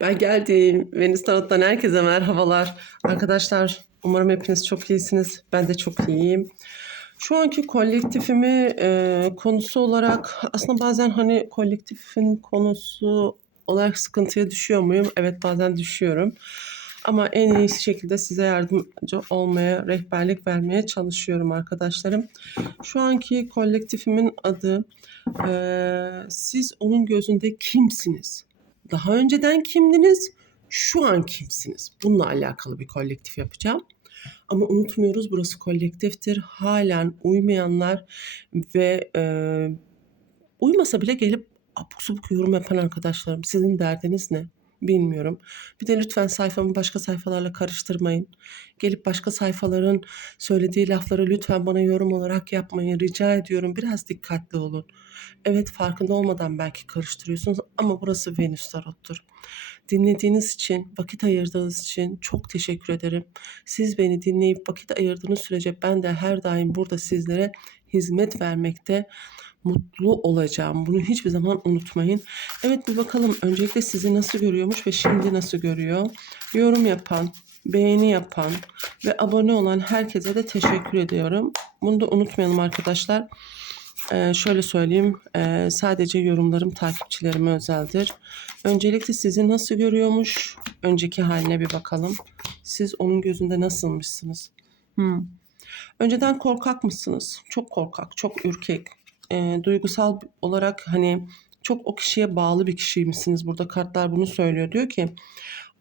Ben geldim. Venüs Tarot'tan herkese merhabalar. Arkadaşlar umarım hepiniz çok iyisiniz. Ben de çok iyiyim. Şu anki kolektifimi e, konusu olarak aslında bazen hani kolektifin konusu olarak sıkıntıya düşüyor muyum? Evet bazen düşüyorum. Ama en iyi şekilde size yardımcı olmaya, rehberlik vermeye çalışıyorum arkadaşlarım. Şu anki kolektifimin adı e, siz onun gözünde kimsiniz? Daha önceden kimdiniz? Şu an kimsiniz? Bununla alakalı bir kolektif yapacağım. Ama unutmuyoruz burası kolektiftir. Halen uymayanlar ve e, uymasa bile gelip abuk subuk yorum yapan arkadaşlarım. Sizin derdiniz ne? Bilmiyorum. Bir de lütfen sayfamı başka sayfalarla karıştırmayın. Gelip başka sayfaların söylediği lafları lütfen bana yorum olarak yapmayın. Rica ediyorum. Biraz dikkatli olun. Evet farkında olmadan belki karıştırıyorsunuz ama burası Venüs Tarot'tur. Dinlediğiniz için, vakit ayırdığınız için çok teşekkür ederim. Siz beni dinleyip vakit ayırdığınız sürece ben de her daim burada sizlere hizmet vermekte mutlu olacağım. Bunu hiçbir zaman unutmayın. Evet bir bakalım öncelikle sizi nasıl görüyormuş ve şimdi nasıl görüyor. Yorum yapan, beğeni yapan ve abone olan herkese de teşekkür ediyorum. Bunu da unutmayalım arkadaşlar. Ee, şöyle söyleyeyim, ee, sadece yorumlarım takipçilerime özeldir. Öncelikle sizi nasıl görüyormuş? Önceki haline bir bakalım. Siz onun gözünde nasılmışsınız? Hmm. Önceden korkak mısınız? Çok korkak, çok ürkek. Ee, duygusal olarak hani çok o kişiye bağlı bir kişiymişsiniz. Burada kartlar bunu söylüyor. Diyor ki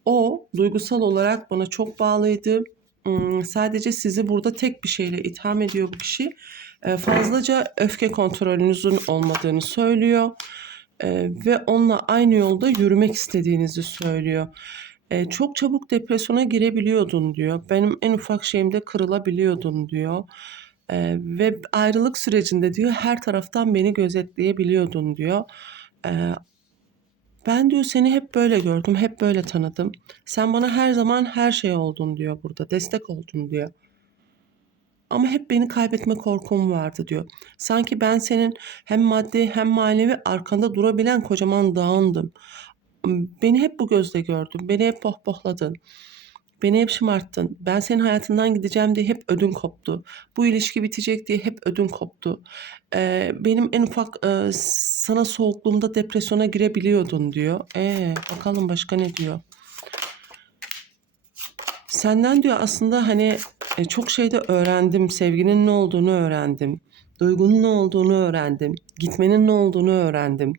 o duygusal olarak bana çok bağlıydı. Hmm, sadece sizi burada tek bir şeyle itham ediyor bu kişi. Fazlaca öfke kontrolünüzün olmadığını söylüyor. Ve onunla aynı yolda yürümek istediğinizi söylüyor. Çok çabuk depresyona girebiliyordun diyor. Benim en ufak şeyimde kırılabiliyordun diyor. Ee, ve ayrılık sürecinde diyor her taraftan beni gözetleyebiliyordun diyor. Ee, ben diyor seni hep böyle gördüm, hep böyle tanıdım. Sen bana her zaman her şey oldun diyor burada, destek oldun diyor. Ama hep beni kaybetme korkum vardı diyor. Sanki ben senin hem maddi hem manevi arkanda durabilen kocaman dağındım. Beni hep bu gözle gördün. Beni hep pohpohladın. Beni hep şımarttın. Ben senin hayatından gideceğim diye hep ödün koptu. Bu ilişki bitecek diye hep ödün koptu. Ee, benim en ufak e, sana soğukluğumda depresyona girebiliyordun diyor. Ee, bakalım başka ne diyor. Senden diyor aslında hani e, çok şey de öğrendim. Sevginin ne olduğunu öğrendim. Duygunun ne olduğunu öğrendim. Gitmenin ne olduğunu öğrendim.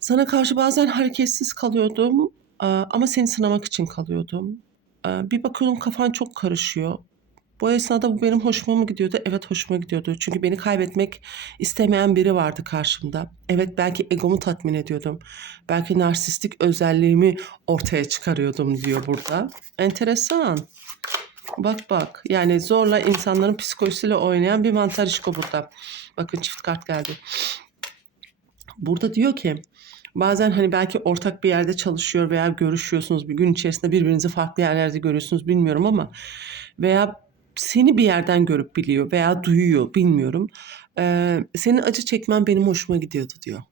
Sana karşı bazen hareketsiz kalıyordum ama seni sınamak için kalıyordum. Bir bakıyordum kafan çok karışıyor. Bu esnada bu benim hoşuma mı gidiyordu? Evet hoşuma gidiyordu. Çünkü beni kaybetmek istemeyen biri vardı karşımda. Evet belki egomu tatmin ediyordum. Belki narsistik özelliğimi ortaya çıkarıyordum diyor burada. Enteresan. Bak bak. Yani zorla insanların psikolojisiyle oynayan bir mantar işko burada. Bakın çift kart geldi. Burada diyor ki bazen hani belki ortak bir yerde çalışıyor veya görüşüyorsunuz bir gün içerisinde birbirinizi farklı yerlerde görüyorsunuz bilmiyorum ama veya seni bir yerden görüp biliyor veya duyuyor bilmiyorum. Ee, senin acı çekmen benim hoşuma gidiyordu diyor.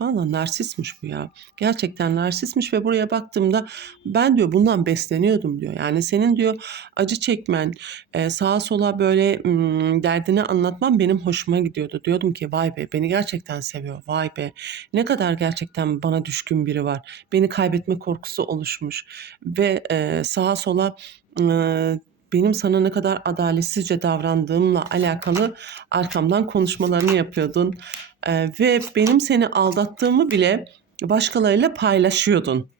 Valla narsistmiş bu ya. Gerçekten narsistmiş ve buraya baktığımda ben diyor bundan besleniyordum diyor. Yani senin diyor acı çekmen, e, sağa sola böyle derdini anlatman benim hoşuma gidiyordu. Diyordum ki vay be beni gerçekten seviyor. Vay be ne kadar gerçekten bana düşkün biri var. Beni kaybetme korkusu oluşmuş ve e, sağa sola benim sana ne kadar adaletsizce davrandığımla alakalı arkamdan konuşmalarını yapıyordun. Ee, ve benim seni aldattığımı bile başkalarıyla paylaşıyordun.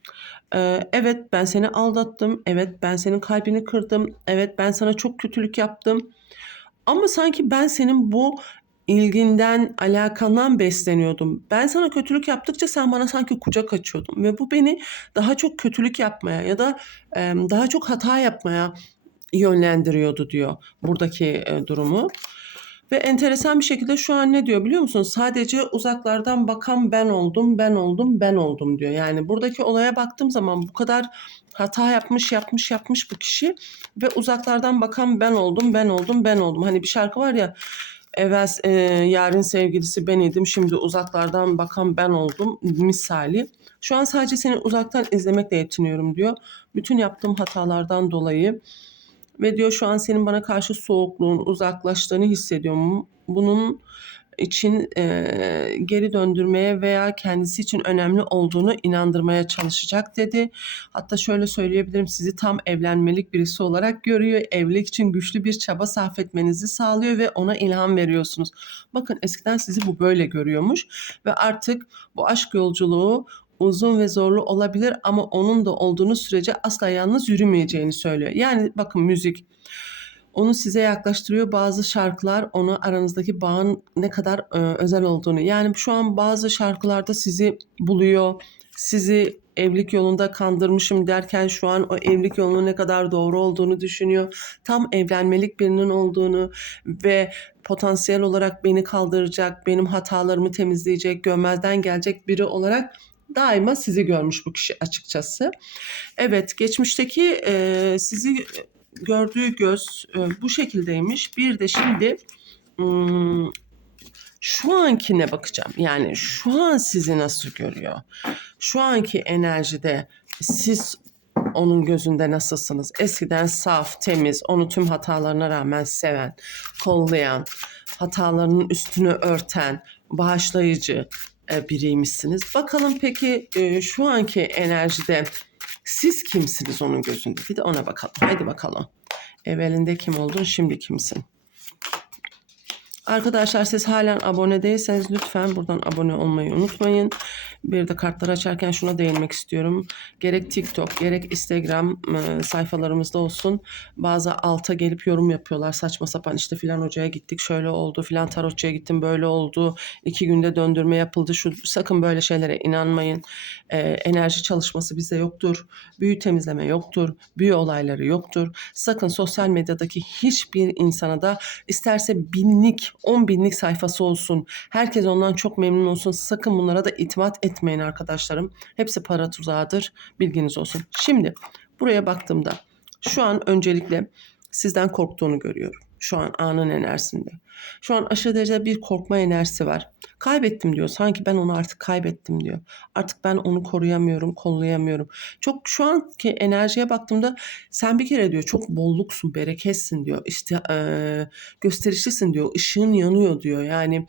Ee, evet ben seni aldattım. Evet ben senin kalbini kırdım. Evet ben sana çok kötülük yaptım. Ama sanki ben senin bu ilginden, alakandan besleniyordum. Ben sana kötülük yaptıkça sen bana sanki kucak açıyordun ve bu beni daha çok kötülük yapmaya ya da e, daha çok hata yapmaya yönlendiriyordu diyor buradaki e, durumu. Ve enteresan bir şekilde şu an ne diyor biliyor musunuz? Sadece uzaklardan bakan ben oldum, ben oldum, ben oldum diyor. Yani buradaki olaya baktığım zaman bu kadar hata yapmış, yapmış, yapmış bu kişi ve uzaklardan bakan ben oldum, ben oldum, ben oldum. Hani bir şarkı var ya Evvel e, yarın sevgilisi ben idim. Şimdi uzaklardan bakan ben oldum misali. Şu an sadece seni uzaktan izlemekle yetiniyorum diyor. Bütün yaptığım hatalardan dolayı ve diyor şu an senin bana karşı soğukluğun, uzaklaştığını hissediyorum. Bunun için e, geri döndürmeye veya kendisi için önemli olduğunu inandırmaya çalışacak dedi. Hatta şöyle söyleyebilirim sizi tam evlenmelik birisi olarak görüyor. Evlilik için güçlü bir çaba sarf etmenizi sağlıyor ve ona ilham veriyorsunuz. Bakın eskiden sizi bu böyle görüyormuş ve artık bu aşk yolculuğu uzun ve zorlu olabilir ama onun da olduğunu sürece asla yalnız yürümeyeceğini söylüyor. Yani bakın müzik onu size yaklaştırıyor. Bazı şarkılar onu aranızdaki bağın ne kadar e, özel olduğunu. Yani şu an bazı şarkılarda sizi buluyor. Sizi evlilik yolunda kandırmışım derken şu an o evlilik yolunun ne kadar doğru olduğunu düşünüyor. Tam evlenmelik birinin olduğunu ve potansiyel olarak beni kaldıracak, benim hatalarımı temizleyecek, görmezden gelecek biri olarak daima sizi görmüş bu kişi açıkçası. Evet, geçmişteki e, sizi gördüğü göz e, bu şekildeymiş. Bir de şimdi hmm, şu ankine bakacağım. Yani şu an sizi nasıl görüyor? Şu anki enerjide siz onun gözünde nasılsınız? Eskiden saf, temiz, onu tüm hatalarına rağmen seven, kollayan, hatalarının üstünü örten, bağışlayıcı biriymişsiniz. Bakalım peki e, şu anki enerjide siz kimsiniz onun gözünde? Bir de ona bakalım. Haydi bakalım. Evvelinde kim oldun, şimdi kimsin? Arkadaşlar siz halen abone değilseniz lütfen buradan abone olmayı unutmayın. Bir de kartları açarken şuna değinmek istiyorum. Gerek TikTok gerek Instagram e, sayfalarımızda olsun. Bazı alta gelip yorum yapıyorlar. Saçma sapan işte filan hocaya gittik şöyle oldu filan tarotçuya gittim böyle oldu. iki günde döndürme yapıldı. Şu, sakın böyle şeylere inanmayın. E, enerji çalışması bizde yoktur. Büyü temizleme yoktur. Büyü olayları yoktur. Sakın sosyal medyadaki hiçbir insana da isterse binlik, on binlik sayfası olsun. Herkes ondan çok memnun olsun. Sakın bunlara da itimat etmeyin arkadaşlarım. Hepsi para tuzağıdır. Bilginiz olsun. Şimdi buraya baktığımda şu an öncelikle sizden korktuğunu görüyorum. Şu an anın enerjisinde. Şu an aşırı derecede bir korkma enerjisi var. Kaybettim diyor. Sanki ben onu artık kaybettim diyor. Artık ben onu koruyamıyorum, kollayamıyorum. Çok şu anki enerjiye baktığımda sen bir kere diyor çok bolluksun, bereketsin diyor. İşte eee, gösterişlisin diyor. Işığın yanıyor diyor. Yani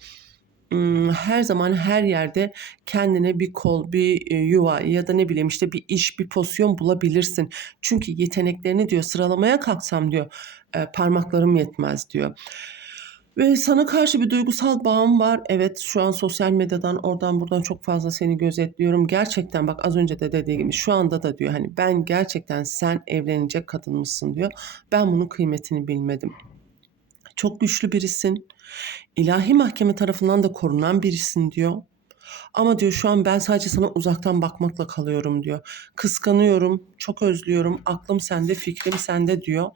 her zaman her yerde kendine bir kol, bir yuva ya da ne bileyim işte bir iş, bir pozisyon bulabilirsin. Çünkü yeteneklerini diyor sıralamaya kalksam diyor parmaklarım yetmez diyor. Ve sana karşı bir duygusal bağım var. Evet şu an sosyal medyadan oradan buradan çok fazla seni gözetliyorum. Gerçekten bak az önce de dediği gibi şu anda da diyor hani ben gerçekten sen evlenecek kadın mısın diyor. Ben bunun kıymetini bilmedim. Çok güçlü birisin. İlahi mahkeme tarafından da korunan birisin diyor. Ama diyor şu an ben sadece sana uzaktan bakmakla kalıyorum diyor. Kıskanıyorum, çok özlüyorum. Aklım sende, fikrim sende diyor.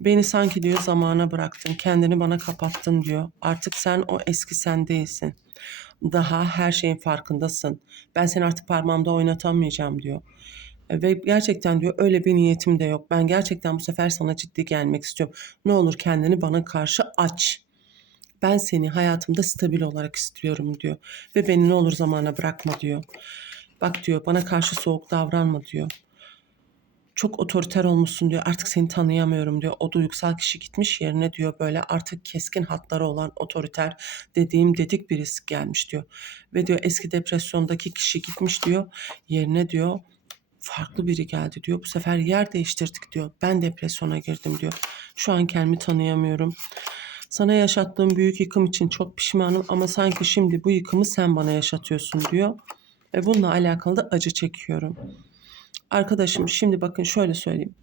Beni sanki diyor zamana bıraktın, kendini bana kapattın diyor. Artık sen o eski sen değilsin. Daha her şeyin farkındasın. Ben seni artık parmağımda oynatamayacağım diyor. E, Ve gerçekten diyor öyle bir niyetim de yok. Ben gerçekten bu sefer sana ciddi gelmek istiyorum. Ne olur kendini bana karşı aç. Ben seni hayatımda stabil olarak istiyorum diyor. Ve beni ne olur zamana bırakma diyor. Bak diyor bana karşı soğuk davranma diyor. Çok otoriter olmuşsun diyor. Artık seni tanıyamıyorum diyor. O duygusal kişi gitmiş yerine diyor böyle artık keskin hatları olan otoriter dediğim dedik birisi gelmiş diyor. Ve diyor eski depresyondaki kişi gitmiş diyor. Yerine diyor farklı biri geldi diyor. Bu sefer yer değiştirdik diyor. Ben depresyona girdim diyor. Şu an kendimi tanıyamıyorum. Sana yaşattığım büyük yıkım için çok pişmanım ama sanki şimdi bu yıkımı sen bana yaşatıyorsun diyor. Ve bununla alakalı da acı çekiyorum. Arkadaşım şimdi bakın şöyle söyleyeyim.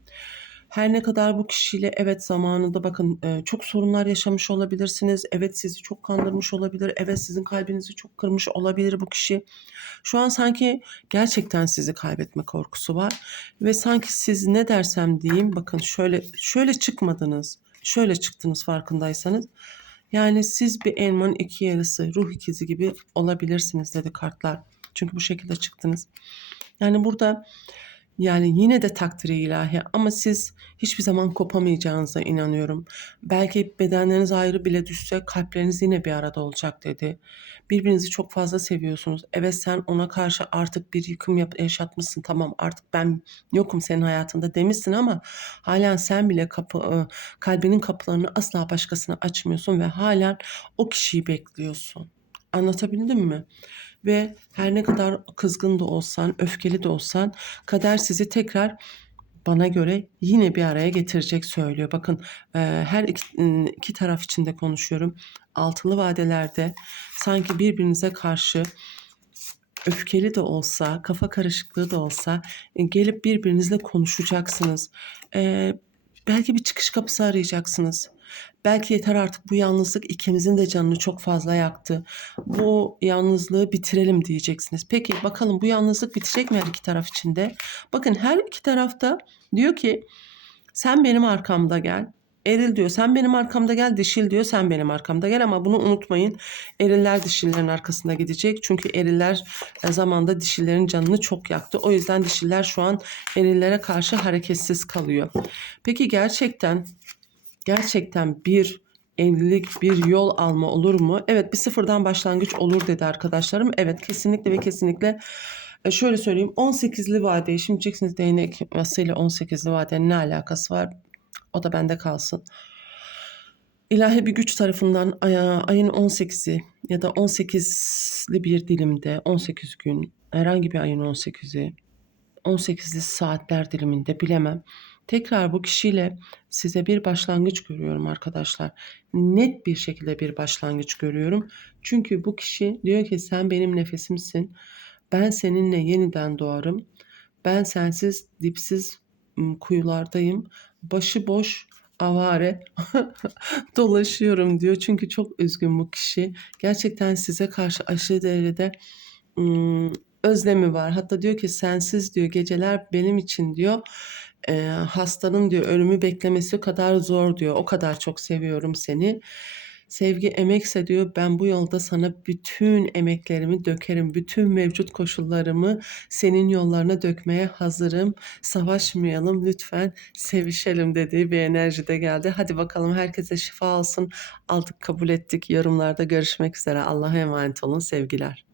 Her ne kadar bu kişiyle evet zamanında bakın e, çok sorunlar yaşamış olabilirsiniz. Evet sizi çok kandırmış olabilir. Evet sizin kalbinizi çok kırmış olabilir bu kişi. Şu an sanki gerçekten sizi kaybetme korkusu var. Ve sanki siz ne dersem diyeyim bakın şöyle şöyle çıkmadınız. Şöyle çıktınız farkındaysanız. Yani siz bir elmanın iki yarısı, ruh ikizi gibi olabilirsiniz dedi kartlar. Çünkü bu şekilde çıktınız. Yani burada Yani yine de takdiri ilahi ama siz hiçbir zaman kopamayacağınıza inanıyorum. Belki bedenleriniz ayrı bile düşse kalpleriniz yine bir arada olacak dedi. Birbirinizi çok fazla seviyorsunuz. Evet sen ona karşı artık bir yıkım yaşatmışsın. Tamam artık ben yokum senin hayatında demişsin ama halen sen bile kapı, e, kalbinin kapılarını asla başkasına açmıyorsun ve halen o kişiyi bekliyorsun. Anlatabildim mi? Ve her ne kadar kızgın da olsan, öfkeli de olsan kader sizi tekrar bana göre yine bir araya getirecek söylüyor. Bakın e, her iki, iki taraf için de konuşuyorum. Altılı vadelerde sanki birbirinize karşı öfkeli de olsa, kafa karışıklığı da olsa e, gelip birbirinizle konuşacaksınız. E, belki bir çıkış kapısı arayacaksınız. Belki yeter artık bu yalnızlık ikimizin de canını çok fazla yaktı. Bu yalnızlığı bitirelim diyeceksiniz. Peki bakalım bu yalnızlık bitecek mi her iki taraf için de? Bakın her iki tarafta diyor ki sen benim arkamda gel. Eril diyor sen benim arkamda gel. Dişil diyor sen benim arkamda gel ama bunu unutmayın. Eriller dişillerin arkasında gidecek. Çünkü eriller e, zamanda dişillerin canını çok yaktı. O yüzden dişiller şu an erillere karşı hareketsiz kalıyor. Peki gerçekten gerçekten bir evlilik, bir yol alma olur mu? Evet bir sıfırdan başlangıç olur dedi arkadaşlarım. Evet kesinlikle ve kesinlikle e, şöyle söyleyeyim 18'li vade şimdi diyeceksiniz değnek yasıyla 18'li vadenin ne alakası var? O da bende kalsın. İlahi bir güç tarafından ayın 18'i ya da 18'li bir dilimde 18 gün herhangi bir ayın 18'i 18'li saatler diliminde bilemem. Tekrar bu kişiyle size bir başlangıç görüyorum arkadaşlar. Net bir şekilde bir başlangıç görüyorum. Çünkü bu kişi diyor ki sen benim nefesimsin. Ben seninle yeniden doğarım. Ben sensiz dipsiz ım, kuyulardayım. Başıboş avare dolaşıyorum diyor. Çünkü çok üzgün bu kişi. Gerçekten size karşı aşırı derecede ım, özlemi var. Hatta diyor ki sensiz diyor geceler benim için diyor e, hastanın diyor ölümü beklemesi kadar zor diyor. O kadar çok seviyorum seni. Sevgi emekse diyor ben bu yolda sana bütün emeklerimi dökerim. Bütün mevcut koşullarımı senin yollarına dökmeye hazırım. Savaşmayalım lütfen sevişelim dediği bir enerji de geldi. Hadi bakalım herkese şifa olsun. Aldık kabul ettik. Yorumlarda görüşmek üzere. Allah'a emanet olun sevgiler.